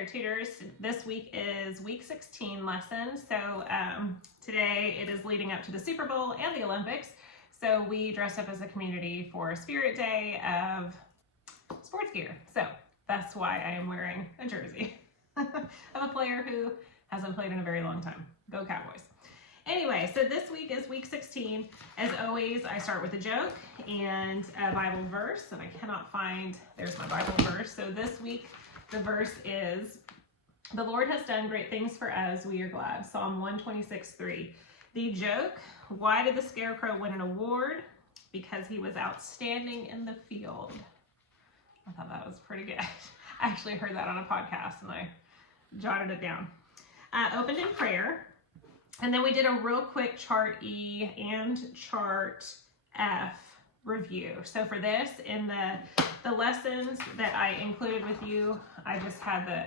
there, tutors. This week is week 16 lesson. So today it is leading up to the Super Bowl and the Olympics. So we dressed up as a community for Spirit Day of sports gear. So that's why I am wearing a jersey of a player who hasn't played in a very long time. Go Cowboys. Anyway, so this week is week 16. As always, I start with a joke and a Bible verse, and I cannot find, there's my Bible verse. So this week, the verse is, "The Lord has done great things for us, we are glad." Psalm 126:3. The joke, why did the scarecrow win an award? Because he was outstanding in the field. I thought that was pretty good. I actually heard that on a podcast and I jotted it down. Opened in prayer. And then we did a real quick chart E and chart F review. So for this, in the lessons that I included with you, I just had the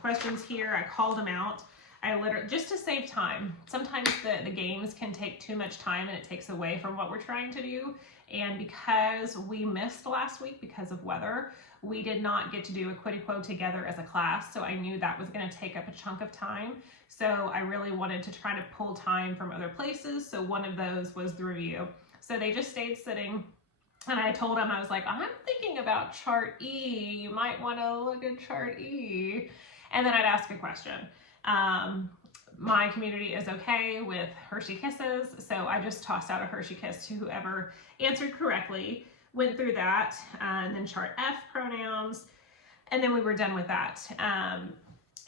questions here. I called them out. I literally, just to save time. Sometimes the games can take too much time and it takes away from what we're trying to do. And because we missed last week because of weather, we did not get to do a Quitty quote together as a class. So I knew that was going to take up a chunk of time. So I really wanted to try to pull time from other places. So one of those was the review. So they just stayed sitting. And I told them, I was like, I'm thinking about chart E. You might want to look at chart E. And then I'd ask a question. My community is okay with Hershey Kisses, so I just tossed out a Hershey Kiss to whoever answered correctly, went through that, and then chart F pronouns, and then we were done with that. And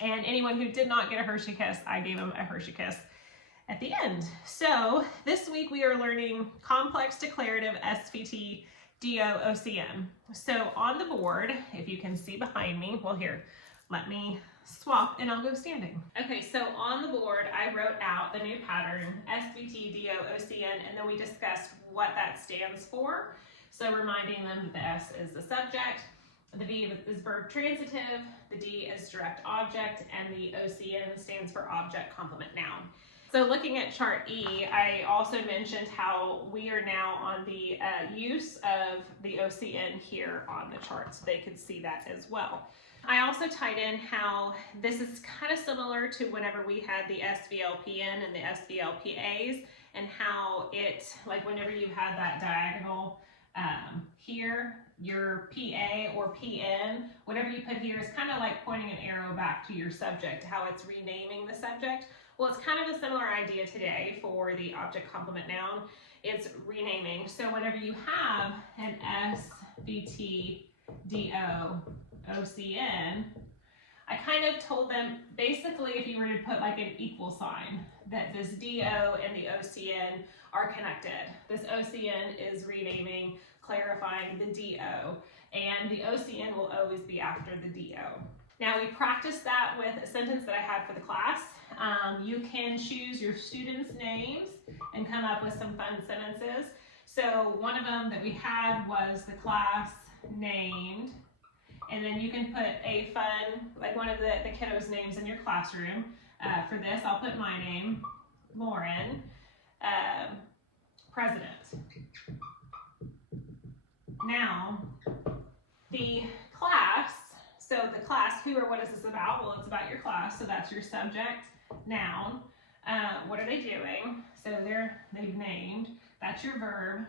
anyone who did not get a Hershey Kiss, I gave them a Hershey Kiss at the end. So this week we are learning complex declarative S-Vt-DO-OCN. So on the board, if you can see behind me, well here, let me swap and I'll go standing. Okay, so on the board, I wrote out the new pattern, S-Vt-DO-OCN, and then we discussed what that stands for. So reminding them that the S is the subject, the V is verb transitive, the D is direct object, and the OCN stands for object complement noun. So looking at chart E, I also mentioned how we are now on the use of the OCN here on the chart, so they could see that as well. I also tied in how this is kind of similar to whenever we had the SVLPN and the SVLPAs, and how it, like whenever you had that diagonal here, your PA or PN, whatever you put here is kind of like pointing an arrow back to your subject, how it's renaming the subject. Well, it's kind of a similar idea today for the object complement noun. It's renaming. So whenever you have an S-Vt-DO-OCN, I kind of told them, basically, if you were to put like an equal sign, that this DO and the OCN are connected. This OCN is renaming, clarifying the DO, and the OCN will always be after the DO. Now we practiced that with a sentence that I had for the class. You can choose your students' names and come up with some fun sentences. So one of them that we had was the class named, and then you can put a fun, like one of the kiddos' names in your classroom. For this, I'll put my name, Lauren, president. Now, the class, so the class, who or what is this about? Well, it's about your class, so that's your subject, noun. What are they doing? So they've named, that's your verb.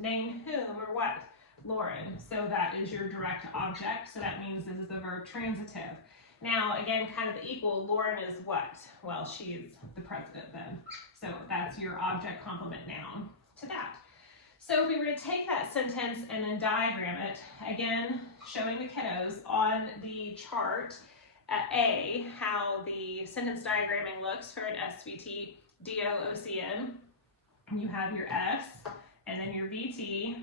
Named whom or what? Lauren. So that is your direct object, so that means this is the verb transitive. Now, again, kind of equal, Lauren is what? Well, she's the president then. So that's your object complement noun to that. So if we were to take that sentence and then diagram it, again, showing the kiddos on the chart, A, how the sentence diagramming looks for an S-Vt-DO-OCN. You have your S, and then your VT,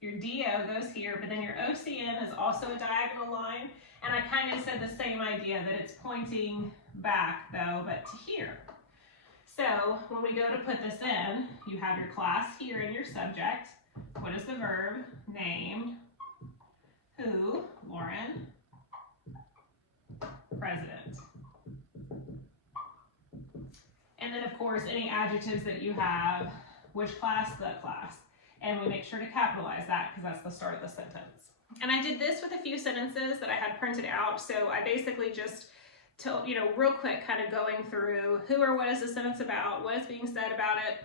your DO goes here, but then your OCN is also a diagonal line. And I kind of said the same idea, that it's pointing back though, but to here. So when we go to put this in, you have your class here in your subject. What is the verb? Named. Who? Lauren. President. And then of course, any adjectives that you have, which class? The class. And we make sure to capitalize that because that's the start of the sentence. And I did this with a few sentences that I had printed out. So I basically just told, real quick, kind of going through who or what is the sentence about, what is being said about it,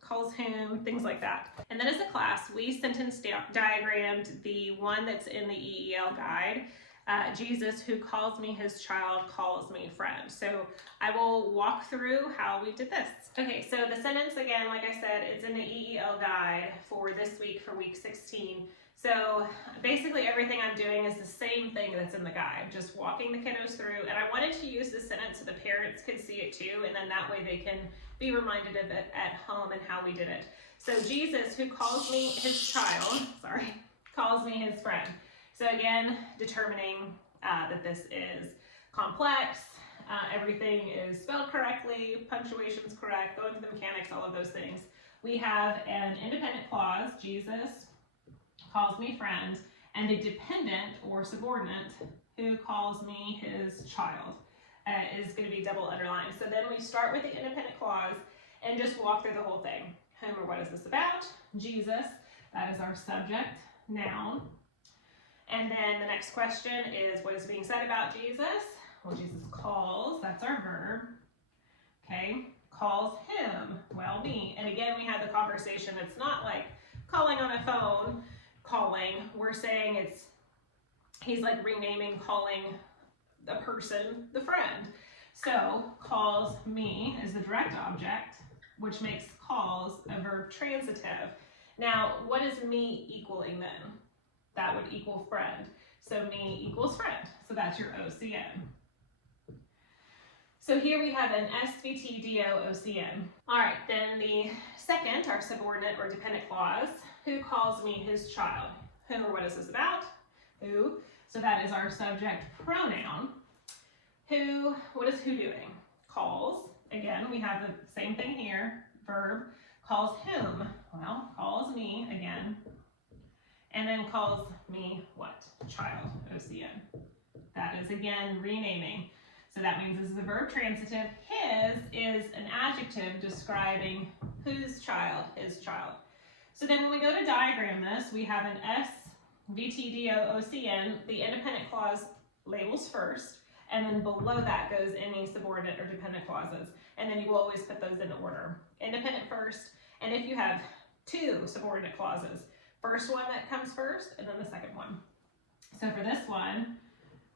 calls whom, things like that. And then as a class, we sentence diagrammed the one that's in the EEL guide. Jesus, who calls me his child, calls me friend. So I will walk through how we did this. Okay, so the sentence, again, like I said, it's in the EEL guide for this week, for week 16. So basically everything I'm doing is the same thing that's in the guide, just walking the kiddos through. And I wanted to use this sentence so the parents could see it too, and then that way they can be reminded of it at home and how we did it. So Jesus, who calls me his child, calls me his friend. So again, determining that this is complex, everything is spelled correctly, punctuation's correct, going through the mechanics, all of those things. We have an independent clause, Jesus calls me friend, and a dependent or subordinate who calls me his child is going to be double underlined. So then we start with the independent clause and just walk through the whole thing. Whom or what is this about? Jesus, that is our subject, noun. And then the next question is what is being said about Jesus? Well, Jesus calls, that's our verb. Okay, calls him, well, me. And again, we had the conversation. It's not like calling on a phone, we're saying he's like renaming, calling the person the friend. So calls me is the direct object, which makes calls a verb transitive. Now, what is me equaling then? That would equal friend. So me equals friend. So that's your OCN. So here we have an S-Vt-D-O-OCN. All right, then the second, our subordinate or dependent clause, who calls me his child? Whom or what is this about? Who. So that is our subject pronoun. Who, what is who doing? Calls. Again, we have the same thing here. Verb. Calls whom? Well, calls me again. And then calls me what? Child. OCN. That is again renaming. So that means this is a verb transitive. His is an adjective describing whose child? His child. So then when we go to diagram this, we have an S-Vt-D-O-OCN. The independent clause labels first, and then below that goes any subordinate or dependent clauses. And then you will always put those in order. Independent first, and if you have two subordinate clauses, first one that comes first, and then the second one. So for this one,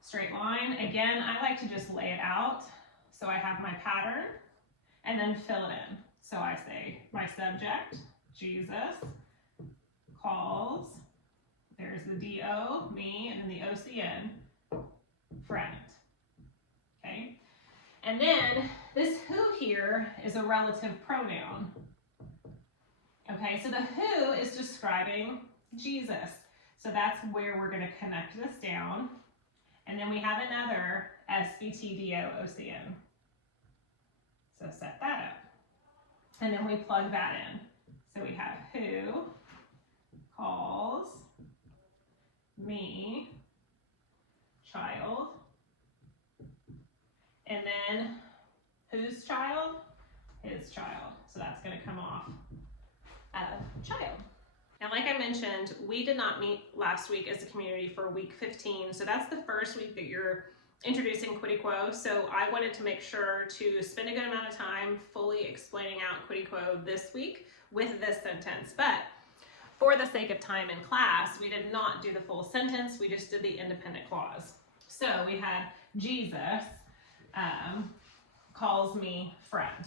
straight line, again, I like to just lay it out. So I have my pattern, and then fill it in. So I say my subject, Jesus, calls, there's the D-O, me, and then the O-C-N, friend. Okay? And then this who here is a relative pronoun. Okay, so the who is describing Jesus. So that's where we're going to connect this down. And then we have another S-Vt-D-O-OCN. So set that up. And then we plug that in. So we have who calls me child. And then whose child? His child. So that's going to come off child. Now, like I mentioned, we did not meet last week as a community for week 15. So that's the first week that you're introducing Quid Quo. So I wanted to make sure to spend a good amount of time fully explaining out Quid Quo this week with this sentence. But for the sake of time in class, we did not do the full sentence. We just did the independent clause. So we had Jesus calls me friend.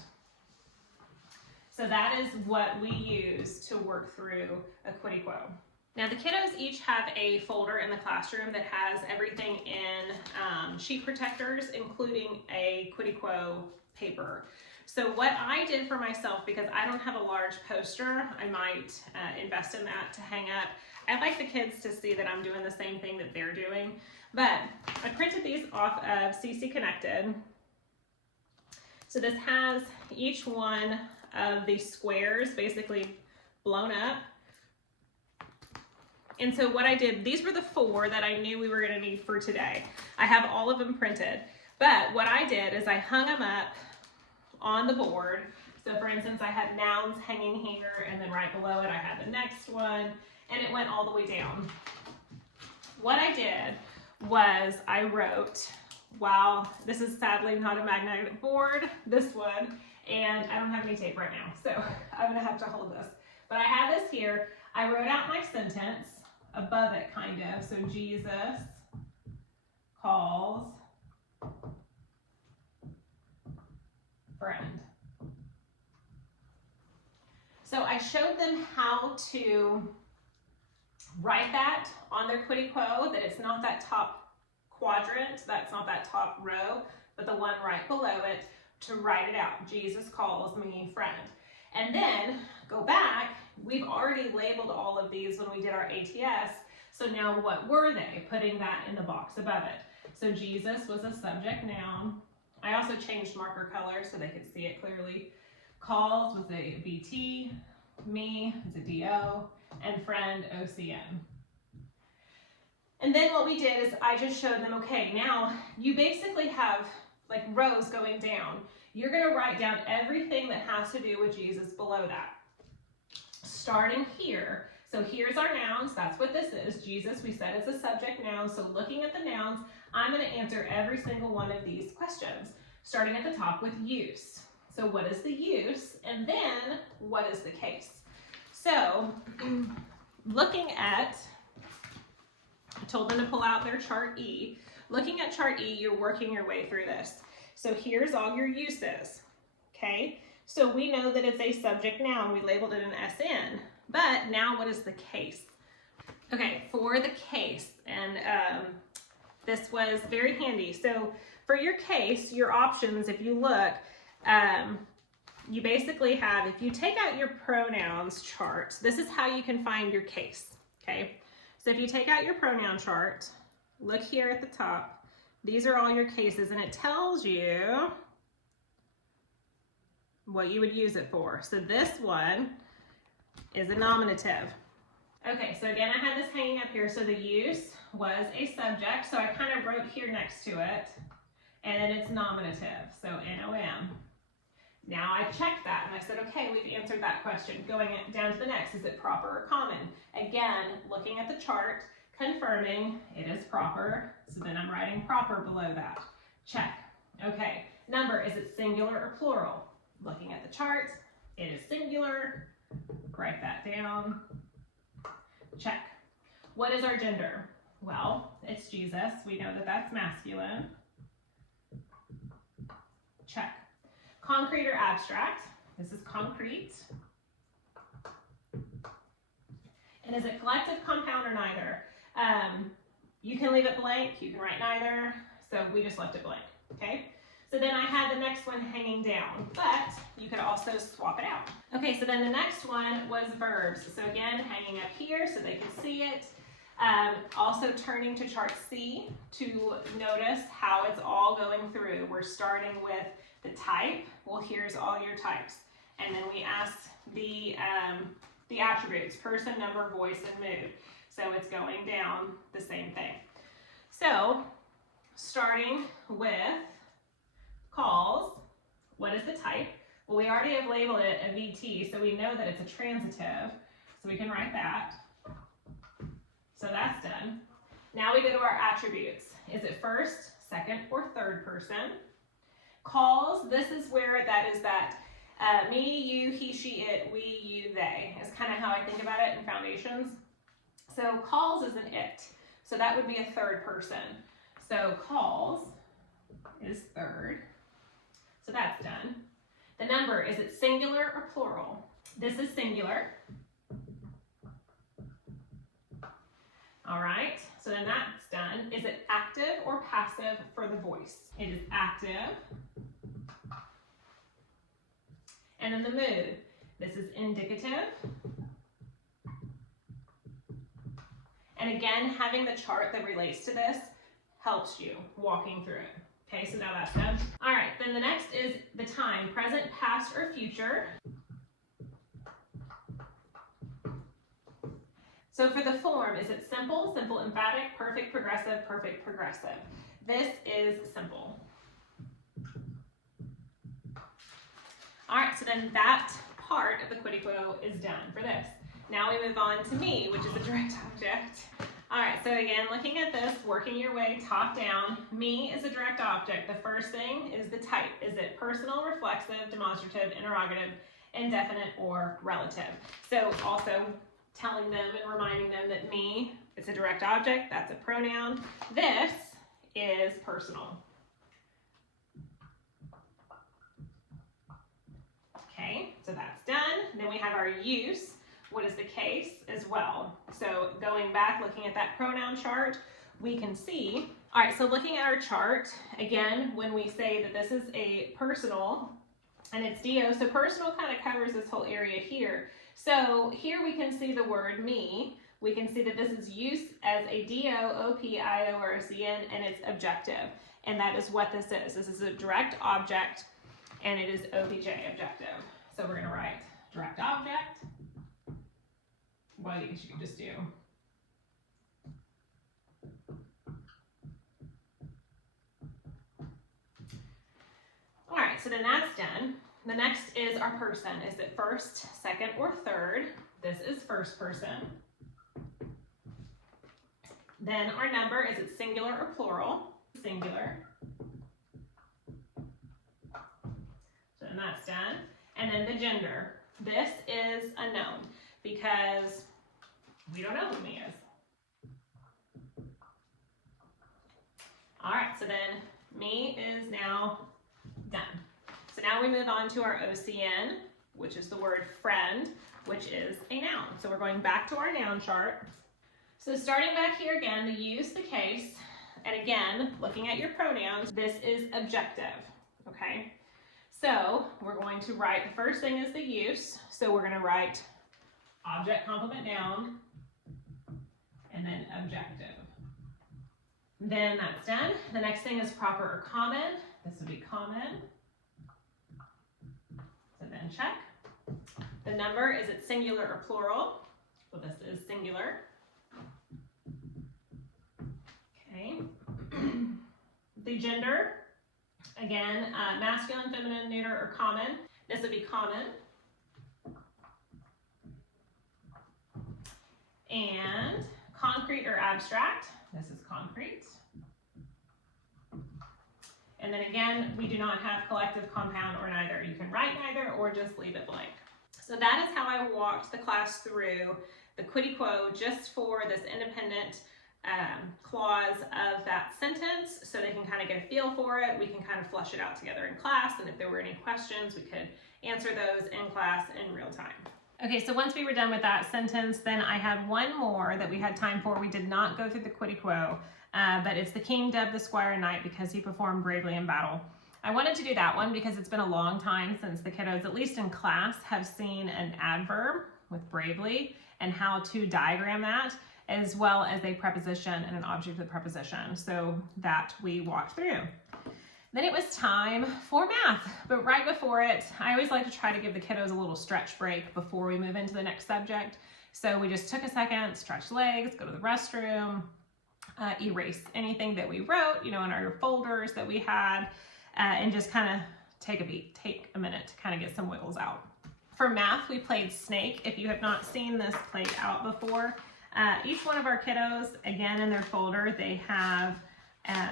So that is what we use to work through a Quid Quo. Now the kiddos each have a folder in the classroom that has everything in sheet protectors, including a Quid Quo paper. So what I did for myself, because I don't have a large poster, I might invest in that to hang up. I'd like the kids to see that I'm doing the same thing that they're doing. But I printed these off of CC Connected. So this has each one of the squares basically blown up. And so what I did, these were the 4 that I knew we were going to need for today. I have all of them printed. But what I did is I hung them up on the board. So for instance, I had nouns hanging here, and then right below it I had the next one, and it went all the way down. what I did was I wrote, wow, this is sadly not a magnetic board, this one, and I don't have any tape right now, so I'm gonna have to hold this. But I have this here. I wrote out my sentence above it, kind of. So Jesus calls friend. So I showed them how to write that on their Quiddy quote, that it's not that top quadrant, that's not that top row, but the one right below it, to write it out. Jesus calls me friend. And then go back, we've already labeled all of these when we did our ATS, so now what were they? Putting that in the box above it. So Jesus was a subject noun. I also changed marker color so they could see it clearly. Calls was a VT, me is a DO, and friend, OCN. And then what we did is I just showed them, okay, now you basically have like rows going down. You're gonna write down everything that has to do with Jesus below that. Starting here, so here's our nouns, that's what this is. Jesus, we said it's a subject noun, so looking at the nouns, I'm gonna answer every single one of these questions, starting at the top with use. So what is the use? And then what is the case? So looking at, I told them to pull out their chart E. Looking at chart E, you're working your way through this. So here's all your uses, okay? So we know that it's a subject noun. We labeled it an SN, but now what is the case? Okay, for the case, and this was very handy. So for your case, your options, if you look, you basically have, if you take out your pronouns chart, this is how you can find your case, okay? So if you take out your pronoun chart, look here at the top, these are all your cases, and it tells you what you would use it for. So this one is a nominative. Okay, so again, I had this hanging up here. So the use was a subject. So I kind of wrote here next to it, and then it's nominative. So NOM. Now I checked that and I said, okay, we've answered that question. Going down to the next, is it proper or common? Again, looking at the chart, confirming it is proper. So then I'm writing proper below that. Check. Okay, number, is it singular or plural? Looking at the chart, it is singular. Write that down. Check. What is our gender? Well, it's Jesus. We know that that's masculine. Check. Concrete or abstract? This is concrete. And is it collective, compound, or neither? You can leave it blank, you can write neither, so we just left it blank, okay? So then I had the next one hanging down, but you could also swap it out. Okay, so then the next one was verbs. So again, hanging up here so they can see it. Also turning to chart C to notice how it's all going through. We're starting with the type. Well, here's all your types. And then we asked the attributes, person, number, voice, and mood. So it's going down the same thing. So starting with calls, what is the type? Well, we already have labeled it a VT, so we know that it's a transitive, so we can write that. So that's done. Now we go to our attributes. Is it first, second, or third person? Calls, this is where that is that me, you, he, she, it, we, you, they. Is kind of how I think about it in foundations. So calls is an it. So that would be a third person. So calls is third. So that's done. The number, is it singular or plural? This is singular. All right, so then that's done. Is it active or passive for the voice? It is active. And then the mood, this is indicative. And again, having the chart that relates to this helps you walking through it. Okay, so now that's done. All right, then the next is the time, present, past, or future. So for the form, is it simple, simple emphatic, perfect progressive, perfect progressive? This is simple. All right, so then that part of the Quiddy quote is done for this. Now we move on to me, which is a direct object. All right, so again, looking at this, working your way top down, me is a direct object. The first thing is the type. Is it personal, reflexive, demonstrative, interrogative, indefinite, or relative? So also telling them and reminding them that me, it's a direct object, that's a pronoun. This is personal. Okay, so that's done. Then we have our use. What is the case as well? So going back, looking at that pronoun chart, we can see, all right, so looking at our chart, again, when we say that this is a personal and it's DO, so personal kind of covers this whole area here. So here we can see the word me. We can see that this is use as a D-O-O-P-I-O-R-C-N, and it's objective. And that is what this is. This is a direct object, and it is OBJ, objective. So we're gonna write direct object. Well, I guess you can just do all right, so then that's done. The next is our person. Is it first, second, or third? This is first person. Then our number, is it singular or plural? Singular. So then that's done. And then the gender. This is unknown because we don't know who me is. All right, so then me is now done. So now we move on to our OCN, which is the word friend, which is a noun. So we're going back to our noun chart. So starting back here again, the use, the case, and again, looking at your pronouns, this is objective, okay? So we're going to write, the first thing is the use. So we're gonna write object, complement, noun, and then objective. Then that's done. The next thing is proper or common. This would be common. So then check. The number, is it singular or plural? Well, this is singular. Okay. The gender, again, masculine, feminine, neuter, or common. This would be common. And concrete or abstract. This is concrete. And then again, we do not have collective, compound, or neither. You can write neither or just leave it blank. So that is how I walked the class through the quid quo just for this independent clause of that sentence, so they can kind of get a feel for it. We can kind of flesh it out together in class, and if there were any questions, we could answer those in class in real time. Okay, so once we were done with that sentence, then I had one more that we had time for. We did not go through the quid quo, but it's the king dubbed the squire knight because he performed bravely in battle. I wanted to do that one because it's been a long time since the kiddos, at least in class, have seen an adverb with bravely and how to diagram that, as well as a preposition and an object with preposition. So that we walked through. Then it was time for math, but right before it, I always like to try to give the kiddos a little stretch break before we move into the next subject. So we just took a second, stretch legs, go to the restroom, erase anything that we wrote, in our folders that we had, and just kind of take a minute to kind of get some wiggles out. For math, we played snake. If you have not seen this played out before, each one of our kiddos, again in their folder, they have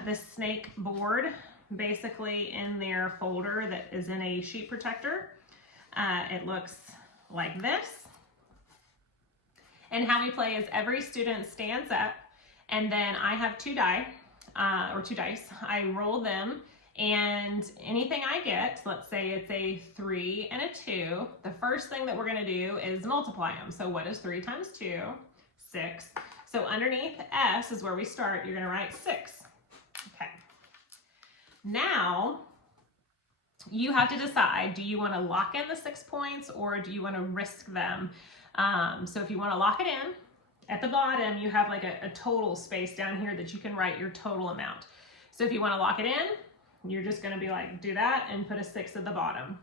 this snake board basically in their folder that is in a sheet protector. It looks like this. And how we play is every student stands up, and then I have two dice. I roll them, and anything I get, let's say it's a 3 and a 2, the first thing that we're gonna do is multiply them. So what is 3 times 2? 6. So underneath S is where we start. You're gonna write 6. Okay. Now, you have to decide, do you wanna lock in the 6 points or do you wanna risk them? So if you wanna lock it in, at the bottom, you have like a total space down here that you can write your total amount. So if you wanna lock it in, you're just gonna be like, do that and put a 6 at the bottom.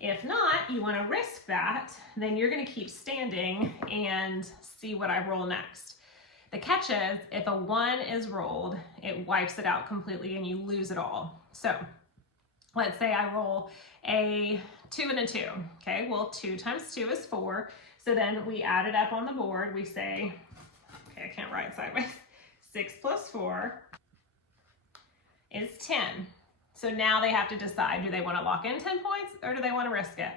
If not, you wanna risk that, then you're gonna keep standing and see what I roll next. The catch is, if a 1 is rolled, it wipes it out completely and you lose it all. So let's say I roll a 2 and a 2, okay? Well, 2 times 2 is 4. So then we add it up on the board. We say, okay, I can't write sideways. 6 plus 4 is 10. So now they have to decide, do they want to lock in 10 points or do they want to risk it?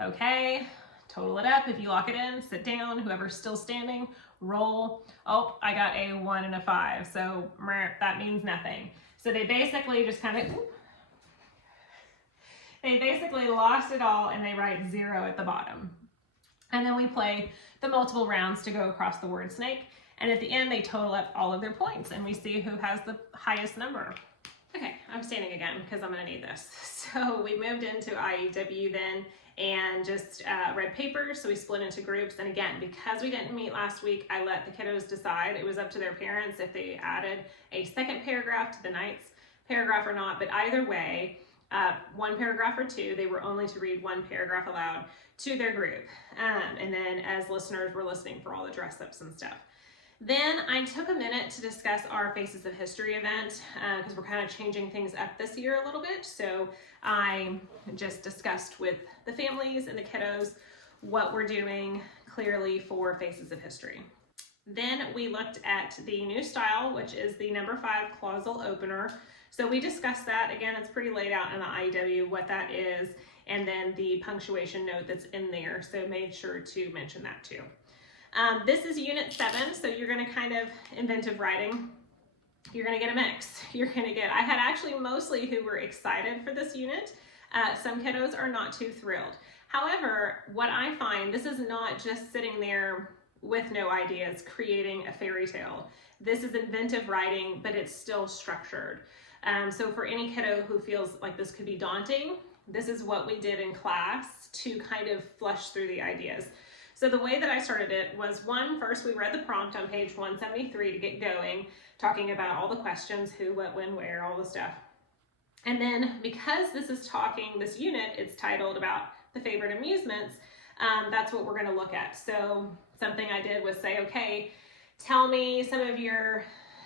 Okay, total it up. If you lock it in, sit down, whoever's still standing, roll. Oh, I got a 1 and a 5, so that means nothing. So they basically just kind of, they basically lost it all and they write 0 at the bottom. And then we play the multiple rounds to go across the word snake. And at the end, they total up all of their points and we see who has the highest number. Okay, I'm standing again because I'm gonna need this. So we moved into IEW then and just read papers. So we split into groups. And again, because we didn't meet last week, I let the kiddos decide. It was up to their parents if they added a second paragraph to the night's paragraph or not. But either way, 1 paragraph or 2, they were only to read 1 paragraph aloud to their group. And then as listeners were listening for all the dress ups and stuff. Then I took a minute to discuss our Faces of History event because we're kind of changing things up this year a little bit. So I just discussed with the families and the kiddos what we're doing clearly for Faces of History. Then we looked at the new style, which is the number 5 clausal opener. So we discussed that. Again, it's pretty laid out in the IEW what that is, and then the punctuation note that's in there. So made sure to mention that too. This is unit 7, so you're going to kind of inventive writing. You're going to get a mix. You're going to get, I had actually mostly who were excited for this unit. Some kiddos are not too thrilled. However, what I find, this is not just sitting there with no ideas, creating a fairy tale. This is inventive writing, but it's still structured. So for any kiddo who feels like this could be daunting, this is what we did in class to kind of flush through the ideas. So the way that I started it was first we read the prompt on page 173 to get going, talking about all the questions, who, what, when, where, all the stuff. And then because this unit, it's titled about the favorite amusements, that's what we're gonna look at. So something I did was say, okay, tell me some of your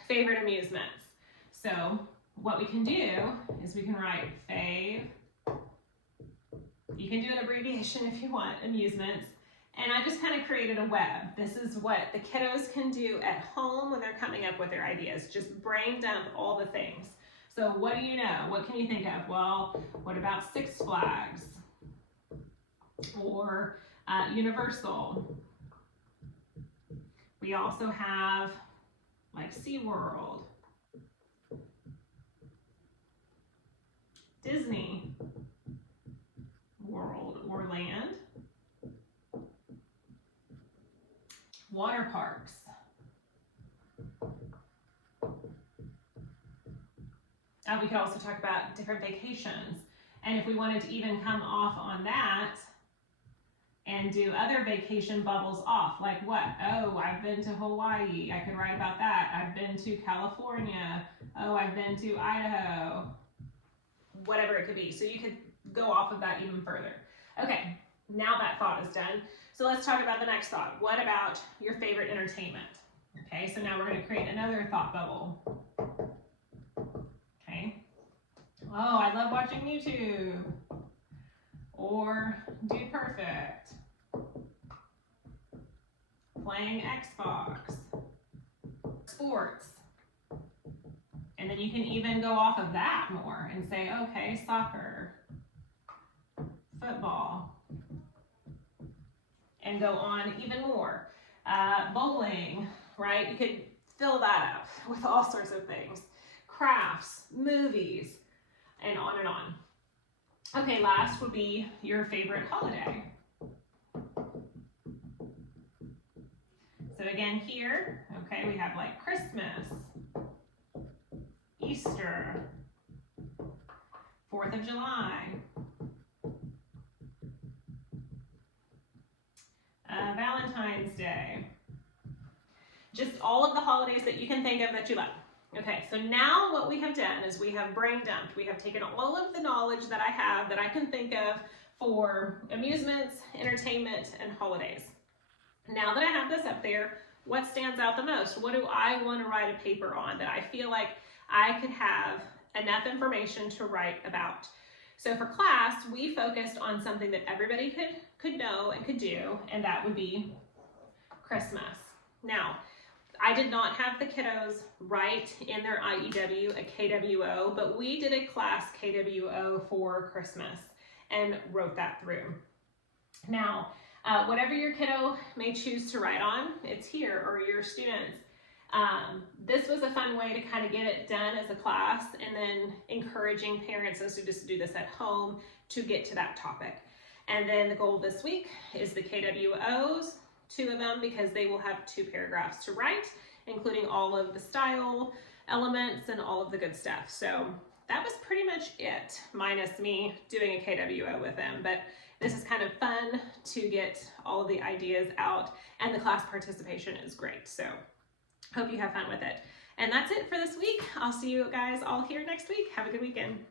favorite amusements. So what we can do is we can write fave. You can do an abbreviation if you want, amusements. And I just kind of created a web. This is what the kiddos can do at home when they're coming up with their ideas. Just brain dump all the things. So what do you know? What can you think of? Well, what about Six Flags? Or Universal. We also have like SeaWorld, Disney World or Land, water parks, we could also talk about different vacations. And if we wanted to even come off on that and do other vacation bubbles off, like what? Oh, I've been to Hawaii. I could write about that. I've been to California. Oh, I've been to Idaho. Whatever it could be. So you could go off of that even further. Okay, now that thought is done. So let's talk about the next thought. What about your favorite entertainment? Okay, so now we're going to create another thought bubble. Okay. Oh, I love watching YouTube. Or Dude Perfect. Playing Xbox. Sports. And then you can even go off of that more and say, okay, soccer, football, and go on even more. Bowling, right? You could fill that up with all sorts of things. Crafts, movies, and on and on. Okay, last would be your favorite holiday. So again here, okay, we have like Christmas, Easter, 4th of July, Valentine's Day, just all of the holidays that you can think of that you love. Okay, so now what we have done is we have brain dumped. We have taken all of the knowledge that I have that I can think of for amusements, entertainment, and holidays. Now that I have this up there, what stands out the most? What do I want to write a paper on that I feel like I could have enough information to write about? So for class, we focused on something that everybody could know and could do, and that would be Christmas. Now, I did not have the kiddos write in their IEW a KWO, but we did a class KWO for Christmas and wrote that through. Now, whatever your kiddo may choose to write on, it's here, or your students. This was a fun way to kind of get it done as a class, and then encouraging parents and students to do this at home to get to that topic. And then the goal this week is the KWOs, 2 of them, because they will have 2 paragraphs to write, including all of the style elements and all of the good stuff. So that was pretty much it, minus me doing a KWO with them. But this is kind of fun to get all of the ideas out, and the class participation is great. So hope you have fun with it. And that's it for this week. I'll see you guys all here next week. Have a good weekend.